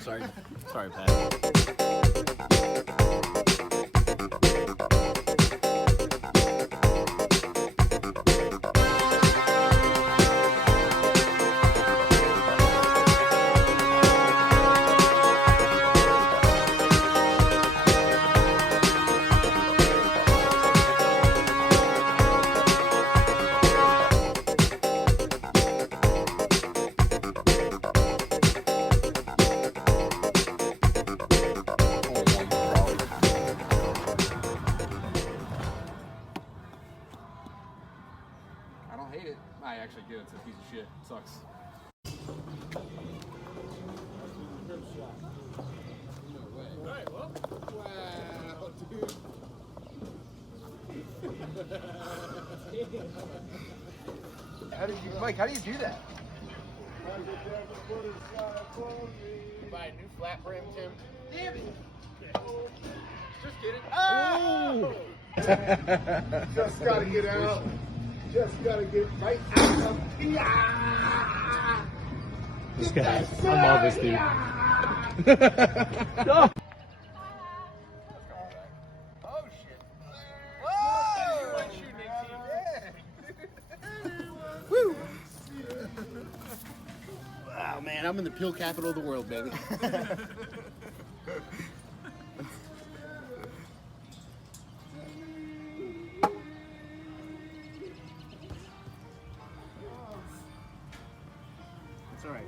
sorry. Sorry, Pat. I actually do. It's a piece of shit. It sucks. No way. All right, well. Wow, dude. Mike, how do you do that? Buy a new flat brim, Tim. Damn it. Just kidding. Oh! Just gotta get out. Just gotta get right out of here. This guy. I love this dude. Oh shit. Whoa! Woo! Wow, man, I'm in the pill capital of the world, baby. It's all right.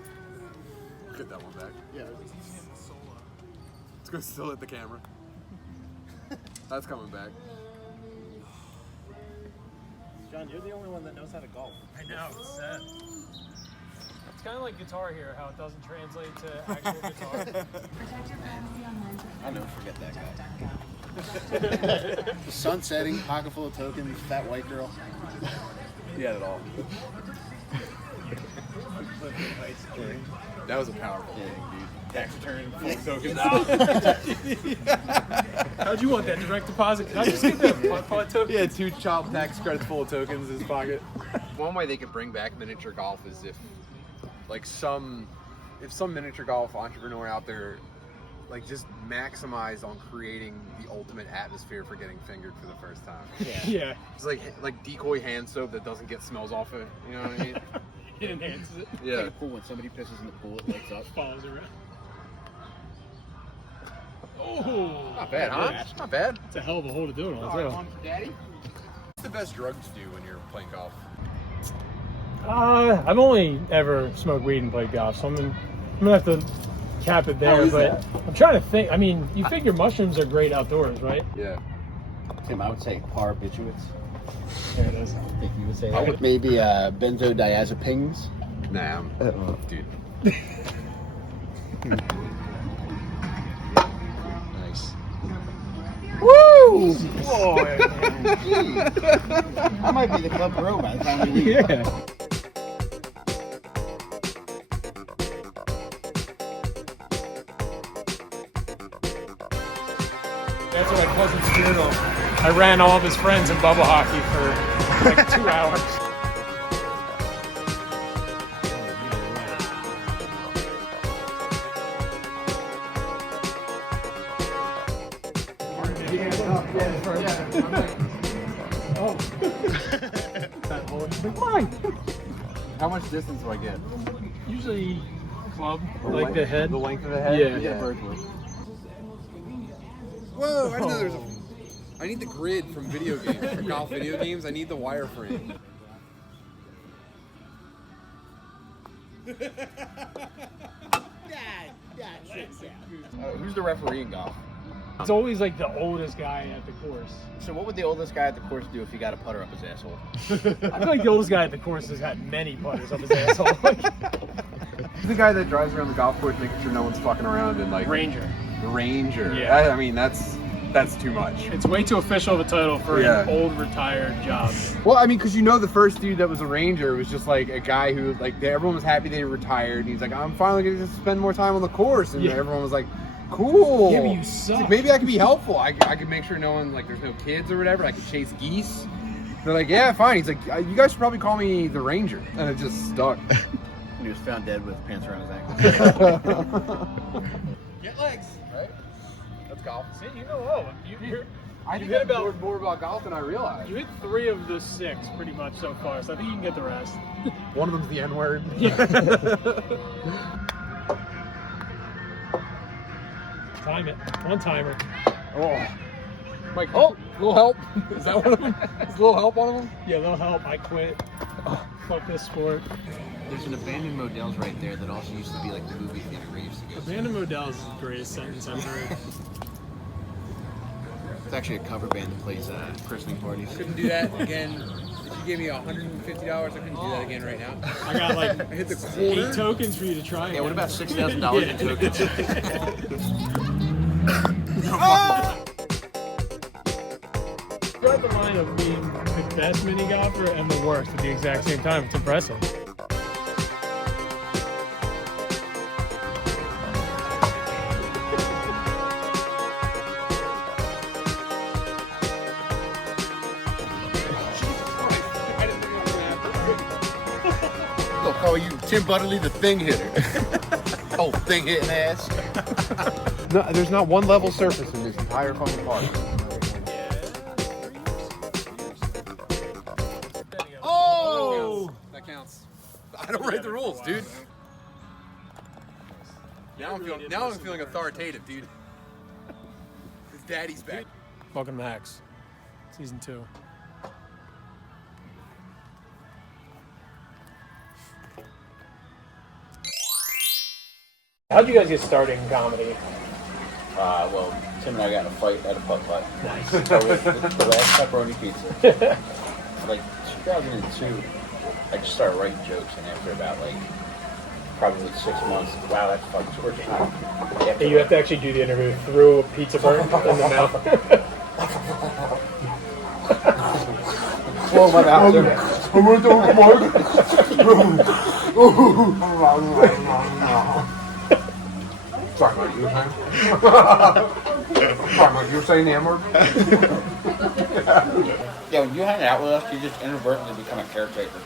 Get that one back. Yeah. Let's go still at the camera. That's coming back. John, you're the only one that knows how to golf. I know, it's sad. It's kind of like Guitar Hero, how it doesn't translate to actual guitar. I'll never forget that guy. The sun setting, pocket full of tokens, fat white girl. He had it all. That was a powerful thing, dude. Tax return, full tokens. How'd you want that direct deposit? Can I just get that putt token? He had 2 child tax credits full of tokens in his pocket. One way they could bring back miniature golf is if some miniature golf entrepreneur out there just maximize on creating the ultimate atmosphere for getting fingered for the first time. Yeah. It's like decoy hand soap that doesn't get smells off it. You know what I mean? It enhances it. Yeah. Like a pool, when somebody pisses in the pool, it lights up. Follows around. Oh! Not bad, huh? Not bad. It's a hell of a hole to do it on, too. One for Daddy. What's the best drug to do when you're playing golf? I've only ever smoked weed and played golf, so I'm gonna have to cap it there. But I'm trying to think. I mean, you figure mushrooms are great outdoors, right? Yeah. Tim, I would say barbiturates. There it is. I think you would say that. Maybe benzodiazepines. Nah, dude. Nice. Woo! Boy, I might be the club pro by the time we leave. Yeah. That's what my cousin's funeral. I ran all of his friends in bubble hockey for like 2 hours. Why? How much distance do I get? Usually club, like the head. The length of the head? Yeah. Whoa, I didn't know there was I need the grid from video games, from golf video games. I need the wireframe. Who's the referee in golf? It's always like the oldest guy at the course. So what would the oldest guy at the course do if he got a putter up his asshole? I feel like the oldest guy at the course has had many putters up his asshole. He's the guy that drives around the golf course making sure no one's fucking around and Ranger. The Ranger. Yeah. I mean, that's too much. It's way too official of a title for an old retired job. Well, I mean, because the first dude that was a Ranger was just like a guy who everyone was happy they retired. And he's like, I'm finally going to spend more time on the course, and everyone was like, cool. Yeah, but you suck. Maybe I could be helpful. I could make sure no one there's no kids or whatever. I could chase geese. They're like, yeah, fine. He's like, you guys should probably call me the Ranger, and it just stuck. And he was found dead with pants around his ankles. Get legs. Right? That's golf. See, you know all of them. I You think hit I've about- learned more about golf than I realized. You hit 3 of the 6 pretty much so far, so I think you can get the rest. One of them's the N-word. Time it. One timer. Oh. Mike, oh, little help. Is that one of them? Is a little help one of them? Yeah, they'll help. I quit. Fuck this sport. There's an abandoned Modell's right there that also used to be like the movie theater where you used to go. Abandoned Modell's is the greatest sentence I've heard. It's actually a cover band that plays christening parties. Couldn't do that again. If you gave me $150, I couldn't do that again right now. I got like I hit the 8 quarter. tokens for you to try. Yeah, what again. about $6,000 in tokens? You're at the line of being the best mini golfer and the worst at the exact same time. It's impressive. They'll call you Tim Butterly the thing hitter. Oh, thing hitting ass. No, there's not one level surface in this entire fucking park. Oh! That counts. I don't write the rules, dude. Now I'm feeling authoritative, dude. His daddy's back. Welcome to Hacks, Season 2. How'd you guys get started in comedy? Well, Tim and I got in a fight at a putt. Nice. So with the last pepperoni pizza. Like 2002, I just started writing jokes, and after about like probably 6 months, wow, that's fucking torture. Hey, you have to actually do the interview through a pizza burn in the mouth. Blow my mouth. Sorry, Mike, you were saying? Sorry, Mike, you were saying the M-word? Yeah, when you hang out with us, you just inadvertently become a caretaker.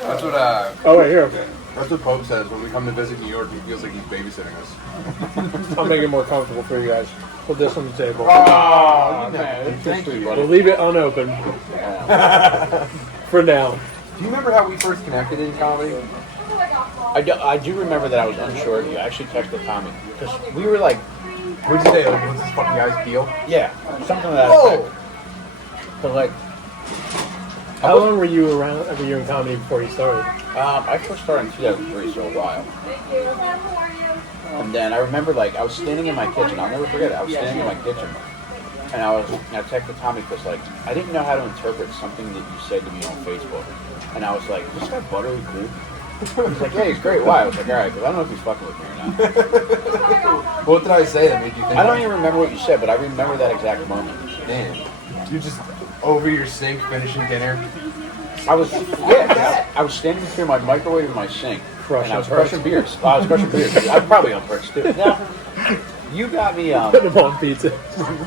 That's what Oh, wait, here. that's what Pope says when we come to visit New York. He feels like he's babysitting us. I'll make it more comfortable for you guys. Put this on the table. Oh, man, thank you. We'll leave it unopened for now. Do you remember how we first connected in comedy? I do remember that I was unsure of you. I actually texted Tommy because we were like, What'd you say? Like, what's this fucking guy's deal? yeah, something like that. Whoa! But like, How long were you around? Were you in comedy before you started? I first started in 2003, so a while. And then I remember like I was standing in my kitchen. I'll never forget it. I was standing in my kitchen, and I texted Tommy because like I didn't know how to interpret something that you said to me on Facebook, and I was like, "Is this guy Buttery cool?" He's like, "Yeah, he's great." Why? I was like, "All right," because I don't know if he's fucking with me or not. What did I say that made you think I don't even remember what you said, but I remember that exact moment. Damn. You just over your sink finishing dinner. I was standing between my microwave and my sink, and I was crushing beers. I was crushing beers. I was probably on purpose too. Now, you got me. Put them on pizza.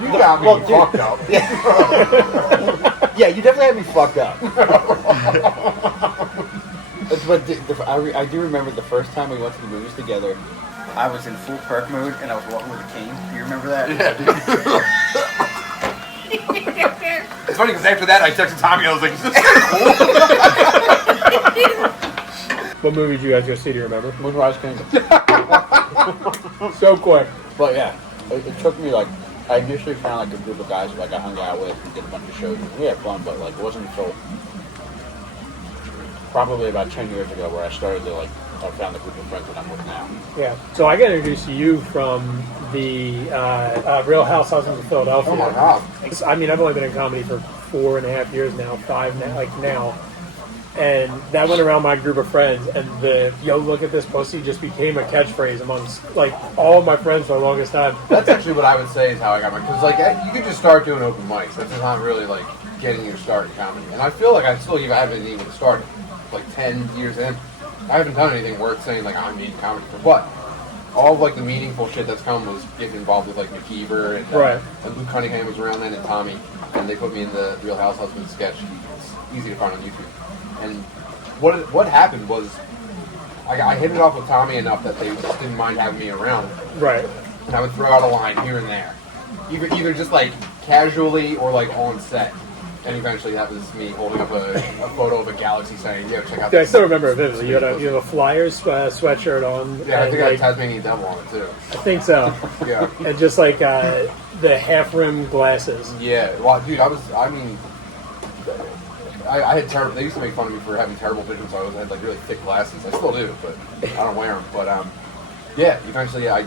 You got me fucked up. Yeah, you definitely had me fucked up. But I do remember the first time we went to the movies together. I was in full perk mode, and I was walking with a cane. Do you remember that? Yeah, dude. It's funny because after that I texted Tommy. I was like, "Is this cool?" What movie did you guys go see? Do you remember? Moonrise Kingdom. So quick. But yeah, it took me like I initially found like a group of guys who like I hung out with and did a bunch of shows. We had fun, but like it wasn't until probably about 10 years ago where I started to like I found the group of friends that I'm with now. Yeah. So I got introduced to you from the Real Housewives of Philadelphia. Oh my god. I mean, I've only been in comedy for 4.5 years now, 5 now, and that went around my group of friends, and the "yo, look at this pussy" just became a catchphrase amongst like all of my friends for the longest time. That's actually what I would say is how I got my. Because like you could just start doing open mics. That's just not really like getting your start in comedy. And I feel like I haven't even started. Like 10 years in, I haven't done anything worth saying like I'm in comedy for. But all of like the meaningful shit that's come was getting involved with like McKeever and Luke Cunningham was around then and Tommy, and they put me in the Real Housewives sketch. It's easy to find on YouTube. And what happened was I hit it off with Tommy enough that they just didn't mind having me around. Right. And I would throw out a line here and there. Either just like casually or like on set. And eventually that was me holding up a photo of a galaxy saying, "Yo, check out Yeah, I this." still remember it vividly. You have a Flyers sweatshirt on. Yeah, I think I had like, Tasmanian Devil on it too. I think so. Yeah. And just like the half-rimmed glasses. Yeah, well, dude, I had terrible. They used to make fun of me for having terrible vision, so I had like really thick glasses. I still do, but I don't wear them. But yeah, eventually I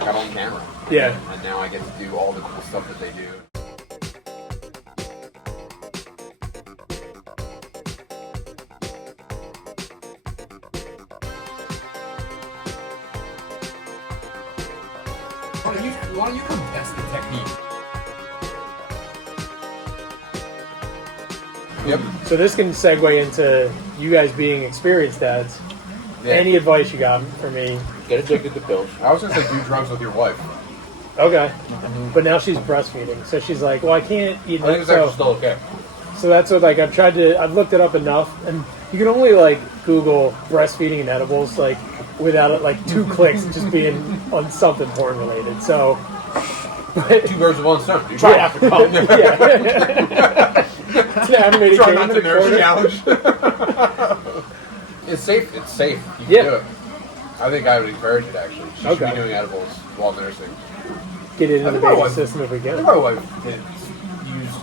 got on camera. Yeah. And now I get to do all the cool stuff that they do. Why don't you come test the technique? Yep. So this can segue into you guys being experienced dads. Yeah. Any advice you got for me? Get addicted to pills. I was gonna say do drugs with your wife. Okay. But now she's breastfeeding, so she's like, well, I can't eat I think it's actually still okay. So that's what, like, I've looked it up enough, and you can only, like, Google breastfeeding and edibles, like, without it, like, 2 clicks just being on something porn related. So, but, 2 birds with 1 stone. You Yeah. have to come. yeah. It's an animated Try game not in to the nurse corner. challenge. It's safe. It's safe. You can Yeah. do it. I think I would encourage it, actually. She should Okay. be doing edibles while nursing. Get it I into the think my baby wife- system if we I think can. my wife used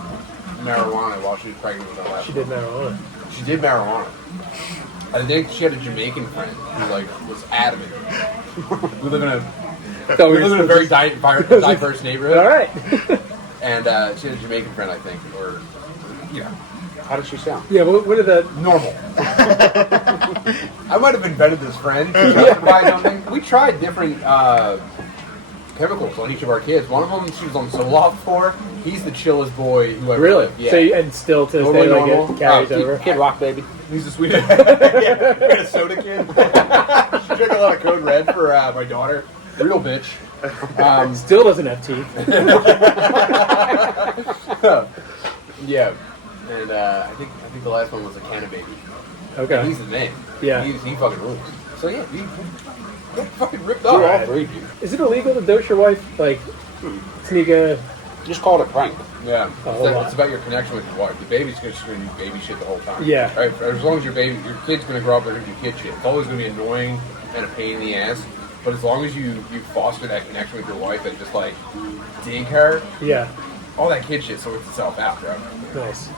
marijuana while she was pregnant with our last She did marijuana. She did marijuana. I think she had a Jamaican friend who like was adamant. We live in a very diverse neighborhood. All right. And she had a Jamaican friend, I think, or How does she sound? Yeah, what did that... normal. I might have invented this friend to justify something. We tried different chemicals on each of our kids. One of them she was on Zoloft for. He's the chillest boy who ever Really? lived. Yeah. So and still to this Totally day, like, normal. it carries Oh, over? Kid Rock, baby. He's the sweetest. Yeah, we had a soda kid. She drank a lot of Code Red for my daughter. Real bitch. Still doesn't have teeth. Yeah, and I think the last one was a Canna Baby. Okay. He's the name. Yeah. He fucking rules. So yeah, we fucking ripped All off. three, dude. Is it illegal to dose your wife? Like, sneak a... Just call it a prank. Yeah, whole lot. it's about your connection with your wife. The baby's just going to do baby shit the whole time. Yeah. Right? As long as your kid's going to grow up and do kid shit. It's always going to be annoying and a pain in the ass. But as long as you foster that connection with your wife and just like dig her, Yeah. all that kid shit sorts itself out, bro. Nice.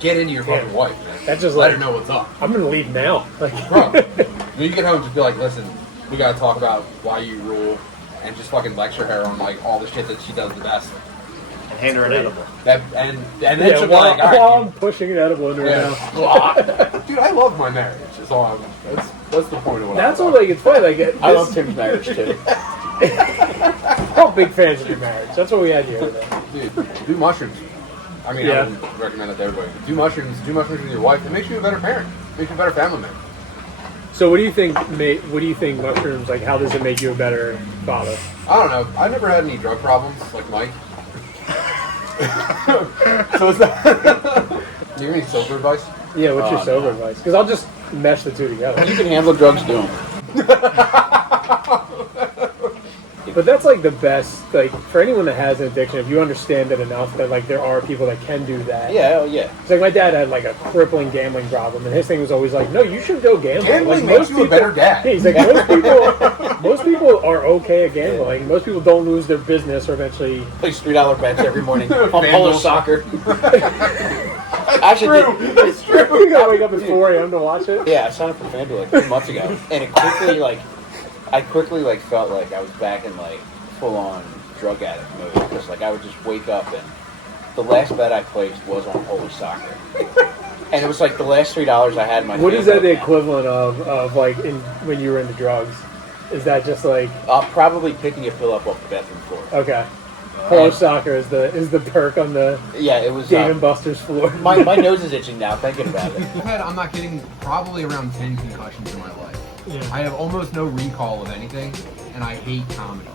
Get into your fucking wife, man. That's just let like- her know what's up. I'm going to leave now. Like, Bro, when you get home, just be like, listen, we gotta talk about why you rule, and just fucking lecture her on like all the shit that she does the best. And hand her an edible. And then yeah, she'll be while, like, all right, while I'm pushing an edible into her mouth. yeah. Dude, I love my marriage. That's all. That's the point of what That's I what, love. like, it's funny. Like, I love Tim's marriage, too. We're all big fans of your marriage. That's what we had here today. Dude, do mushrooms. I mean, Yeah. I wouldn't recommend it to everybody. But do mushrooms with your wife. It makes you a better parent. It makes you a better family man. So what do you think? What do you think mushrooms? Like, how does it make you a better father? I don't know. I've never had any drug problems like Mike. So is that? Do you have any sober advice? Yeah, what's your Oh, sober no. advice? Because I'll just mesh the two together. You can handle drugs, do them. But that's like the best. Like, for anyone that has an addiction, if you understand it enough that like there are people that can do that. Yeah, hell yeah. It's like my dad had like a crippling gambling problem, and his thing was always like, "No, you should go gambling." Gambling Like, makes you a better dad. Yeah, he's like most people are okay at gambling. Most people don't lose their business or eventually. Plays $3 bets every morning on FanDuel. Polish soccer. Actually, It's true. You gotta wake up at 4 a.m. to watch it. yeah, I signed up for FanDuel like 2 months ago, and I quickly felt like I was back in like full on drug addict mode because like I would just wake up and the last bet I placed was on Polish soccer, and it was like the last $3 I had in my. What is that the FanDuel account. equivalent of like when you were into drugs? Is that just like Probably picking a pill up off the bathroom floor. okay? Polish soccer is the perk on the Yeah, it was. Dave and Buster's floor. My nose is itching now thinking about it. I've had, I'm not kidding, probably around 10 concussions in my life. Yeah. I have almost no recall of anything, and I hate comedy.